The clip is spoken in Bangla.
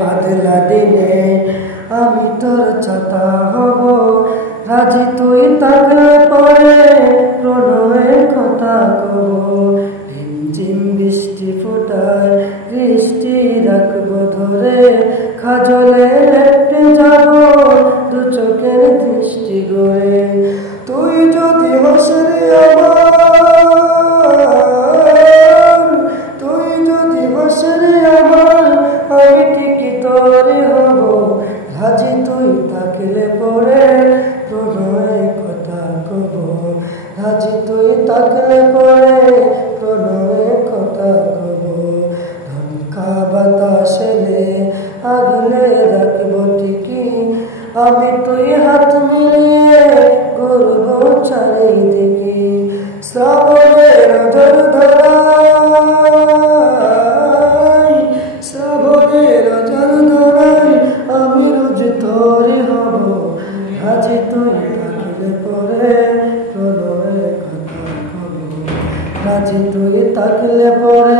বাদলা দিনে আমি তোর ছাতা হব, রাজি তুই থাকলে পরে প্রণয়ের কথা কব। ঝিমঝিম বৃষ্টি ফোটায় বৃষ্টি রাখবো ধরে, খাজলে লেপটে যাব দু চোখের দৃষ্টি গড়ে। তুই যদি বসরে আমার, তুই যদি বসরে আমার, আমি ঠিকই তোরে হব, রাজি তুই থাকলে পরে প্রণয় কথা কব। রাজি তুই থাকলে পরে প্রণয় কথা কব। ধানকা বাতাসেলে আগলে রাখবো ঠিকই, আমি তুই হাত মিলিয়ে ঘুরবো চারিদিকে। শ্রাবণের ঝড় ধরায়, শ্রাবণের ঝড় ধরায় আমি রোজ তোরে হব, রাজি তুই থাকলে পরে প্রণয় কথা কব। রাজি তুই থাকলে পরে